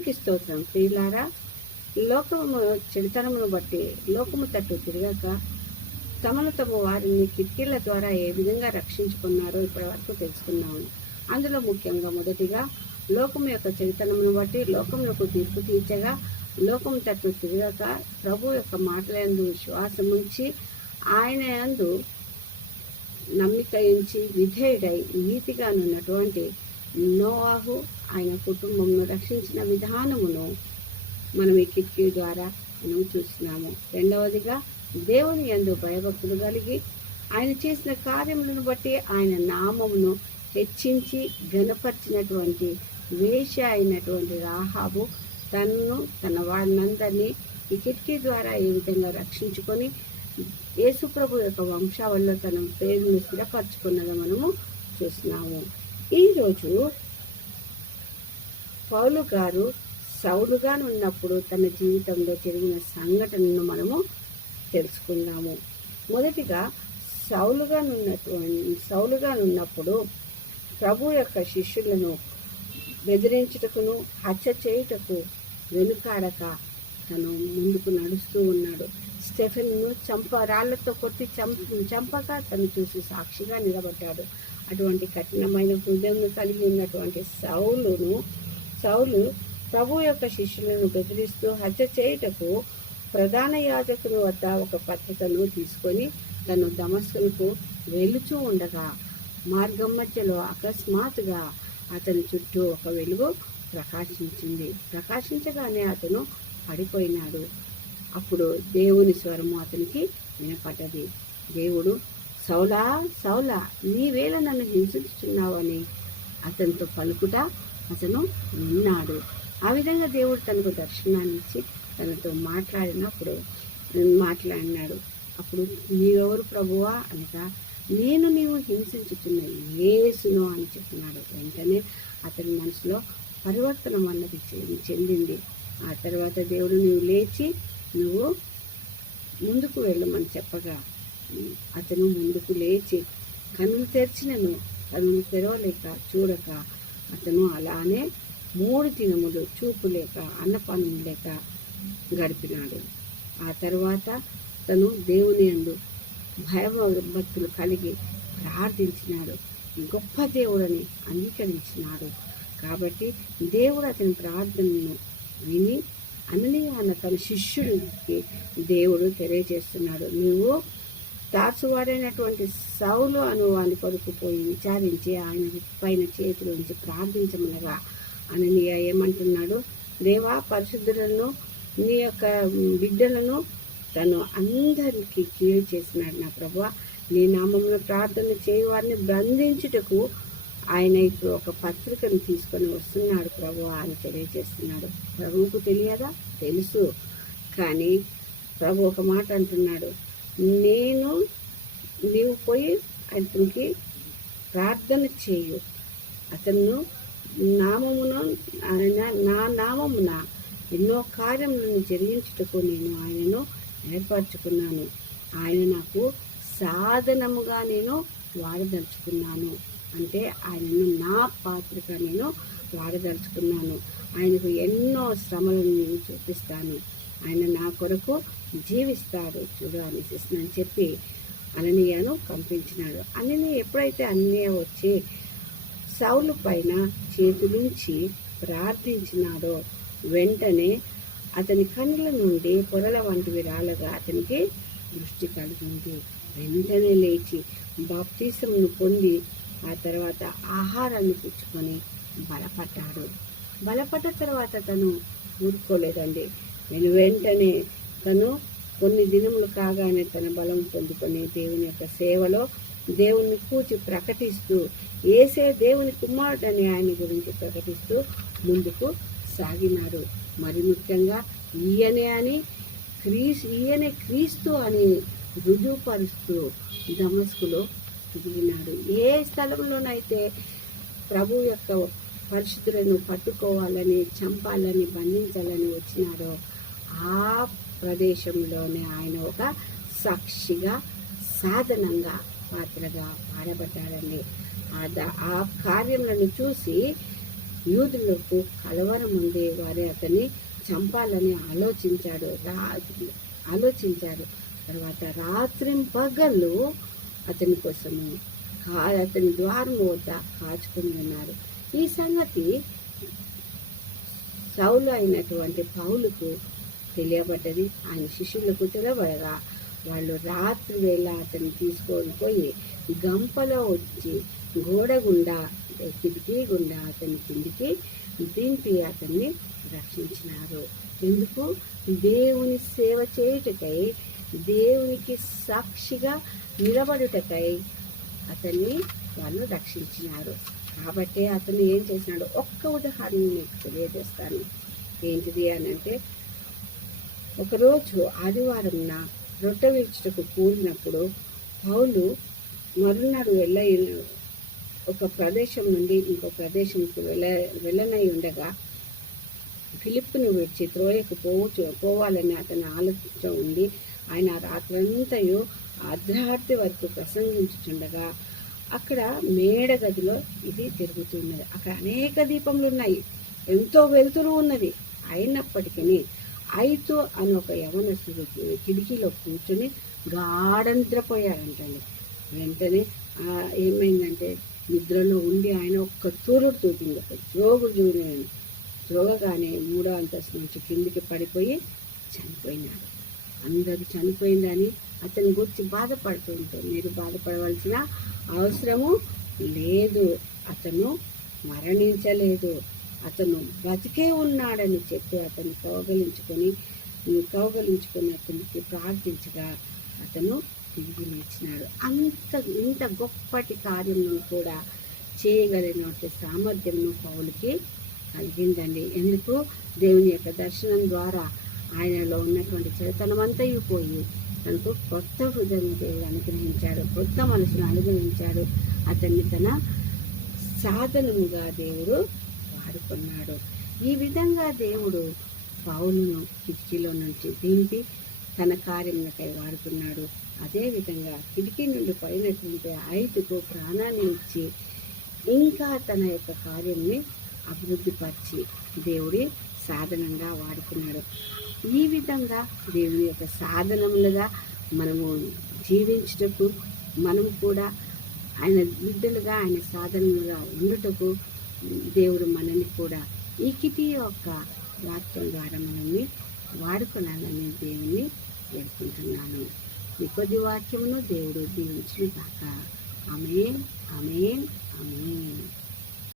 దేవునికి స్తోత్రం. ప్రియులారా, లోకము చెడుతనమును బట్టి లోకము తట్టు తిరగక తమను వారిని కిటికీల ద్వారా ఏ విధంగా రక్షించుకున్నారో ఇప్పటి వరకు తెలుసుకున్నాము. అందులో ముఖ్యంగా మొదటిగా లోకం యొక్క చెడుతనమును బట్టి లోకములకు తీర్పు తీర్చగా లోకం తట్టు తిరగక ప్రభు యొక్క మాటలందు విశ్వాసముంచి ఆయన యందు నమ్మిక ఉంచి విధేయుడై నీతిగానున్నటువంటి నోవాహు ఆయన కుటుంబంను రక్షించిన విధానమును మనం ఈ కిటికీ ద్వారా మనం చూస్తున్నాము. రెండవదిగా దేవుని యందు భయభక్తులు కలిగి ఆయన చేసిన కార్యములను బట్టి ఆయన నామమును హెచ్చించి ఘనపరిచినటువంటి వేష అయినటువంటి రాహాబు తనను తన వారినందరినీ ఈ కిటికీ ద్వారా ఏ విధంగా రక్షించుకొని యేసుప్రభు యొక్క వంశావళిలో తన పేరును స్థిరపరచుకున్నది మనము చూస్తున్నాము. ఈరోజు పౌలు గారు సౌలుగా ఉన్నప్పుడు తన జీవితంలో జరిగిన సంఘటనను మనము తెలుసుకుందాము. మొదటిగా సౌలుగా ఉన్నప్పుడు ప్రభు యొక్క శిష్యులను బెదిరించుటకును హత్య చేయుటకు వెనుకాడక తను ముందుకు నడుస్తూ ఉన్నాడు. స్టెఫెన్ను రాళ్లతో కొట్టి చంపగా తను చూసి సాక్షిగా నిలబడ్డాడు. అటువంటి కఠినమైన హృదయం కలిగి ఉన్నటువంటి సౌలు ప్రభు యొక్క శిష్యులను బెదిరిస్తూ హత్య చేయుటకు ప్రధాన యాజకుని వద్ద ఒక పత్రికను తీసుకొని తను దమస్కుకు వెళుచూ ఉండగా మార్గం మధ్యలో అకస్మాత్తుగా అతని చుట్టూ ఒక వెలుగు ప్రకాశించగానే అతను పడిపోయినాడు. అప్పుడు దేవుని స్వరము అతనికి వినపడ్డది. దేవుడు, సౌలా సౌలా, నీవేళ నన్ను హింసించుచున్నావని అతనితో పలుకుట అతను విన్నాడు. ఆ విధంగా దేవుడు తనకు దర్శనాన్ని ఇచ్చి తనతో మాట్లాడినాడు. అప్పుడు నీవెవరు ప్రభువా అనగా, నేను నీవు హింసించుతున్న యేసును అని చెప్పినాడు. వెంటనే అతని మనసులో పరివర్తనం అన్నది చెందింది. ఆ తర్వాత దేవుడు, నీవు లేచి నువ్వు ముందుకు వెళ్ళమని చెప్పగా అతను ముందుకు లేచి కన్నులు తెరిచినను కన్నులు తెరవలేక చూడక అతను అలానే 3 దినములు చూపు లేక అన్నపానం లేక గడిపినాడు. ఆ తర్వాత తను దేవుని యందు భయభక్తులు కలిగి ప్రార్థించినాడు. గొప్ప దేవుడని అంగీకరించినాడు. కాబట్టి దేవుడు అతని ప్రార్థనను విని అననీయ అన్న తన శిష్యుడికి దేవుడు తెలియజేస్తున్నాడు, నువ్వు తార్సువాడైనటువంటి సౌలు అను వాని కొరకు పోయి విచారించి ఆయన పైన చేతులు ఉంచి ప్రార్థించమనగా అననీయ ఏమంటున్నాడు, దేవా, పరిశుద్ధులను నీ యొక్క బిడ్డలను తను అందరికీ కీడు చేసినాడు. నా ప్రభువా, నీ నామమున ప్రార్థన చేయవారిని బంధించుటకు ఆయన ఇప్పుడు ఒక పత్రికను తీసుకొని వస్తున్నాడు ప్రభువా అని తెలియజేస్తున్నాడు. ప్రభువుకు తెలియదా? తెలుసు. కానీ ప్రభు ఒక మాట అంటున్నాడు, నీవు పోయి అతనికి ప్రార్థన చేయు, అతను నా నామమున ఎన్నో కార్యములను జరిగించుటకు నేను ఆయనను ఏర్పరచుకున్నాను. ఆయన నాకు సాధనముగా నేను వాడదలుచుకున్నాను. అంటే ఆయనను నా పాత్రగా నేను వాడదలుచుకున్నాను. ఆయనకు ఎన్నో శ్రమలను నేను చూపిస్తాను. ఆయన నా కొరకు జీవిస్తాడు చూడు అని చెప్పి అననీయను పంపించినాడు. అననీయ ఎప్పుడైతే అననీయ వచ్చి సౌలు పైన చేతులుంచి ప్రార్థించినాడో వెంటనే అతని కన్నుల నుండి పొరల వంటివి రాలగా అతనికి దృష్టి కలిగింది. వెంటనే లేచి బాప్తీసమును పొంది ఆ తర్వాత ఆహారాన్ని పుచ్చుకొని బలపడ్డ తర్వాత తను ఊరుకోలేదండి. వెంటనే తను కొన్ని దినములు కాగానే తన బలం పొందుకొని దేవుని యొక్క సేవలో దేవుని కూర్చి ప్రకటిస్తూ యేసే దేవుని కుమారుడని ఆయన గురించి ప్రకటిస్తూ ముందుకు సాగినాడు. మరి ముఖ్యంగా ఈయనే క్రీస్తు అని రుజువుపరుస్తూ దమస్కులో తిరిగినాడు. ఏ స్థలంలోనైతే ప్రభు యొక్క పరిశుద్ధులను పట్టుకోవాలని, చంపాలని, బంధించాలని వచ్చినాడో ఆ ప్రదేశంలోనే ఆయన ఒక సాక్షిగా, సాధనంగా, పాత్రగా వాడబడ్డాడండి. ఆ కార్యములను చూసి యూదులకు కలవరం ఉంది, వారి అతన్ని చంపాలని ఆలోచించారు. తర్వాత రాత్రింపగళ్ళు అతని కోసము అతని ద్వారం వద్ద కాచుకొని ఉన్నారు. ఈ సంగతి సౌలు అయినటువంటి పౌలుకు తెలియబడ్డది. ఆయన శిష్యులకు తెలియబడగా వాళ్ళు రాత్రి వేళ అతన్ని తీసుకొని పోయి గంపలో వచ్చి గోడ గుండా కిటికీ గుండా అతని కిందికి దింపి అతన్ని రక్షించినారు. ఎందుకు? దేవుని సేవ చేయుటకై, దేవునికి సాక్షిగా నిలబడుటకై అతన్ని వాళ్ళు రక్షించినారు. కాబట్టి అతను ఏం చేసినాడు? ఒక్క ఉదాహరణ మీకు తెలియజేస్తాను. ఏంటిది అని అంటే, ఒకరోజు ఆదివారంన రొట్టె విరుచుటకు కూడినప్పుడు పౌలు మరునాడు ఒక ప్రదేశం నుండి ఇంకో ప్రదేశంకు వెళ్ళనై ఉండగా ఫిలిప్పును విడిచి త్రోయకు పోవాలని అతని ఆలోచన ఉండి ఆయన రాత్రంతయు అర్ధరాత్రి వరకు ప్రసంగించుచుండగా అక్కడ మేడ గదిలో ఇది తిరుగుతున్నది. అక్కడ అనేక దీపములు ఉన్నాయి, ఎంతో వెలుతురు ఉన్నది. అయినప్పటికీ ఐతు అని ఒక యవనస్తుడు కిటికీలో కూర్చొని గాఢనిద్రపోయారంటండి. వెంటనే ఏమైందంటే, నిద్రలో ఉండి ఆయన ఒక్క తూరుడు తూపింది, ఒక జోగుడు చూడండి. జోగగానే 3వ అంతస్తు నుంచి కిందికి పడిపోయి చనిపోయినాడు. అందరూ చనిపోయిందని అతని గురించి బాధపడుతూ ఉంటే, మీరు బాధపడవలసిన అవసరము లేదు, అతను మరణించలేదు, అతను బతికే ఉన్నాడని చెప్పి అతను కౌగలించుకొని అతనికి ప్రార్థించగా అతను తిరిగి లేచినాడు. ఇంత గొప్పటి కార్యమును కూడా చేయగలిగినటువంటి సామర్థ్యము పౌలుకి కలిగిందండి. ఎందుకు? దేవుని యొక్క దర్శనం ద్వారా ఆయనలో ఉన్నటువంటి చెడుతనమంతయు పోయి తనకు కొత్త హృదయం దేవుడు అనుగ్రహించాడు, కొత్త మనసును అనుగ్రహించాడు. అతన్ని తన సాధనముగా దేవుడు వాడుకున్నాడు. ఈ విధంగా దేవుడు పౌలును కిటికీలో నుంచి దింపి తన కార్యములకై వాడుకున్నాడు. అదేవిధంగా కిటికీ నుండి పడినటువంటి ఐదుకు ప్రాణాన్ని ఇచ్చి ఇంకా తన యొక్క కార్యంని అభివృద్ధిపరిచి దేవుడి సాధనంగా వాడుకున్నాడు. ఈ విధంగా దేవుని యొక్క సాధనములుగా మనము జీవించుటకు, మనం కూడా ఆయన బిడ్డలుగా ఆయన సాధనలుగా ఉండుటకు దేవుడు మనల్ని కూడా ఈ కిటి యొక్క వాక్యం ద్వారా మనల్ని వాడుకోవాలని దేవుని వేడుకుంటున్నాను. ఈ కొద్ది వాక్యమును దేవుడు దీవించును గాక. ఆమేన్, ఆమేన్, ఆమేన్.